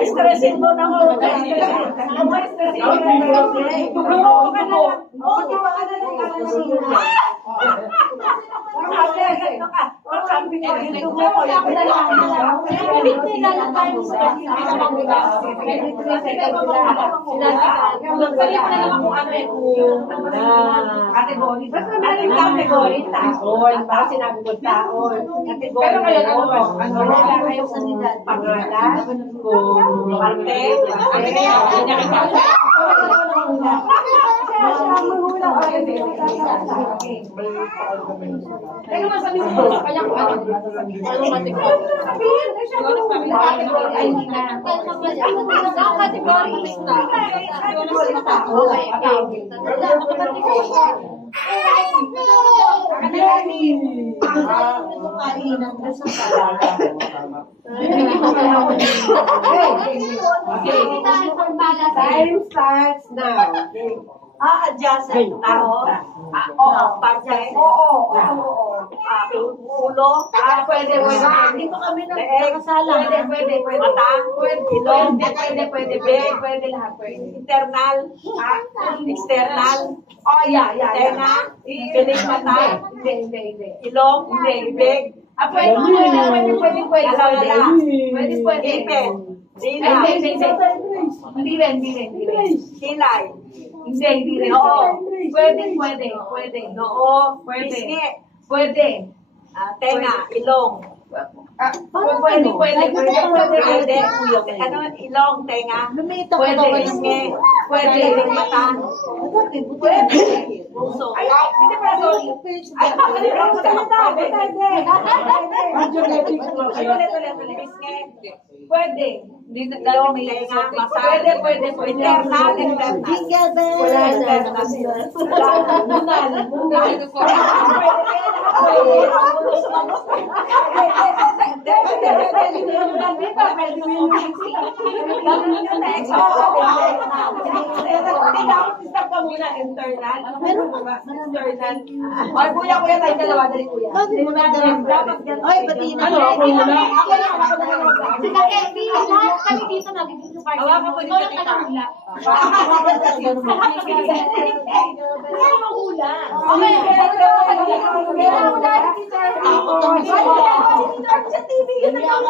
Stressin mo na mo. Category. Basta may category. Taon. Para sinabi ko taon. Category. Pero kayo ano kayo sa nila? Pangalan? Parte? Teka mo sabi mo sa kanya kung ano time starts now. Adjust tao. Oo, parte. Oo. Ulo. Pwede. Dito kami nakasala. Pwede. Mata. Ilong. Pwede. Big. Pwede lahat. Internal. External. Oh, yeah. Tenga. Piling mata. Hindi. Ilong. Hindi. Big. Pwede. Pwede. Ipin. Hindi rin. Kilay. Hindi rin. Oo. Pwede. Noo. Pwede. Tenga. Ilong. Pwede. Ano? Ilong, tenga. Pwede. Isnge. Pwede. Mata. Pwede. Puso. Hindi pa sorry. Isnge. Pwede. Ilong, tenga. Mata. Pwede. Internal. Jingle bells. Ay, kuya, tayo dalawa. Dali, kuya. Ay, pati na. Sika, Kelby, lahat kami dito nagiging yung party. Awa ka po dito kita. Kaya mahula. Okay, sa TV, yun na yung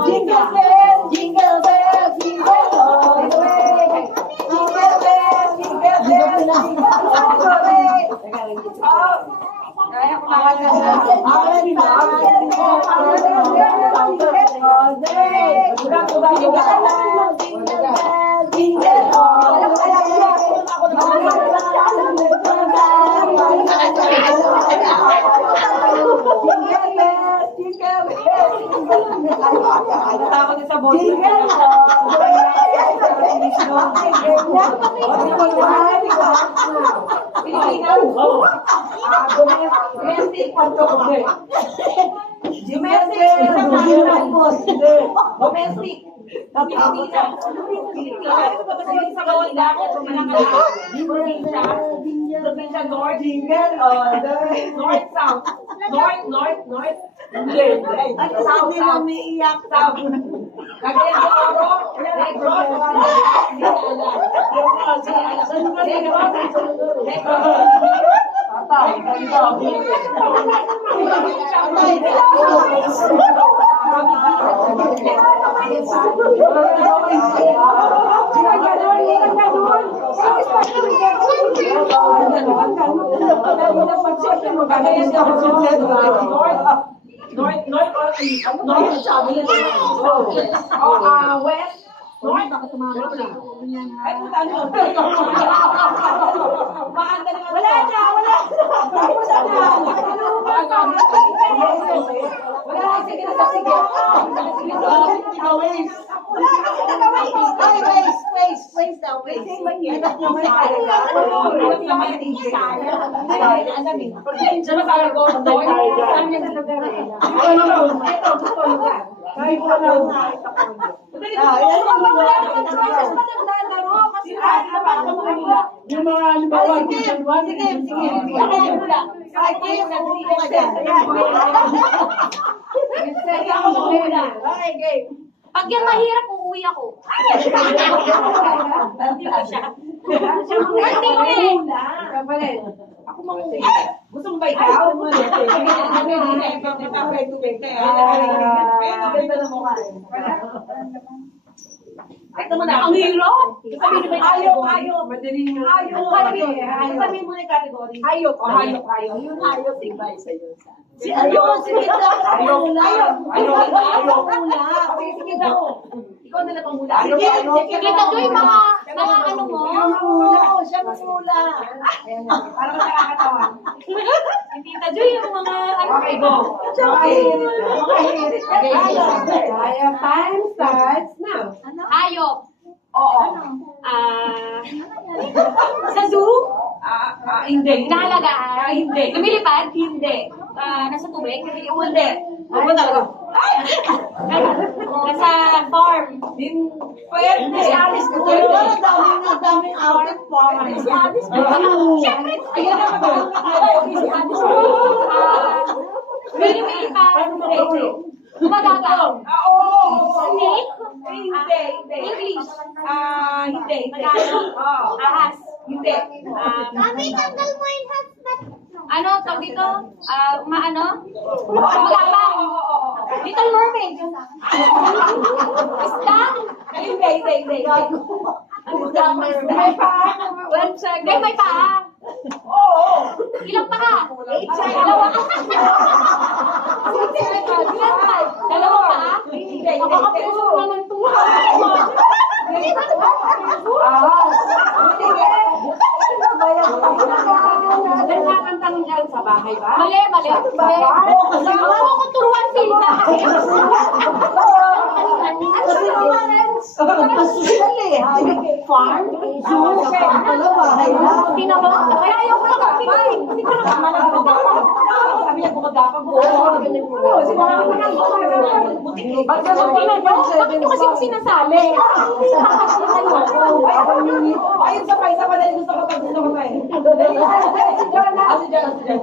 Jingle bells, jingle bells, jingle all the way. Jingle bells, jingle bells, jingle all the way. Kaya ko domestic. Probinsya North, Jingle, North, South. North. South, South. West. North, baka tumama ko lang. Ay, puta nyo. Maanda naman. Wala na. Wala. Sige. Waste daw. Waste. Ito, gusto lugar. Kahit pa lang. Yung mga halimbawa, Sige. Pag yan mahirap, uuwi ako. Ako manguwi. Gusto mo ba ikaw? Ganda na mukha. Ito mo na. Ang hirap. Ayaw. Sabihin mo na yung category. Hayop. Yun hayop. Diba isa yun sa... Ayun, sige daw. Ayun. Sige daw. Ikaw na lang ang hula. Sige, tato yung mga ano mo. Siya mangula. Parang nakakatawa. Hindi, tato yung mga ano. Okay, go. Time starts now. Hayop. Oo. Sa zoo? Hindi. Inaalagaan? Hindi. Lumilipad? Hindi. Nasa tubig? Hindi. Ano talaga? Nasa farm? Pwede. Si Alice ko. Daming outfit po. Si Alice ko. Siyempre, Ayan na ba? Si Alice ko. lumilipad? Gumagapang? Oo. Snake? Hindi. English? Hindi. Tagalog? Ahas? Hindi. Mami, tanggal mo yung husband. Ano? Tawag dito? Gumagapang? Little Mermaid? Isda? Hindi. May paa? Hindi, may paa. Oo. Ilang paa? Dalawa. Dalawang paa? Hindi. Nakakapuso naman ito. Nagkakantang dyan sa bahay ba? Mali. Ako ko turuan sila. Farm? Zoo? Bahay na? Kaya ayaw ko nagkakapay. Hindi ko nagkakapay. Sabi niya, bumagapang buo. Ba't ko kasi yung sinasali? Ayun, sabay, dahil gusto ko pag gusto ko tayo. Si John.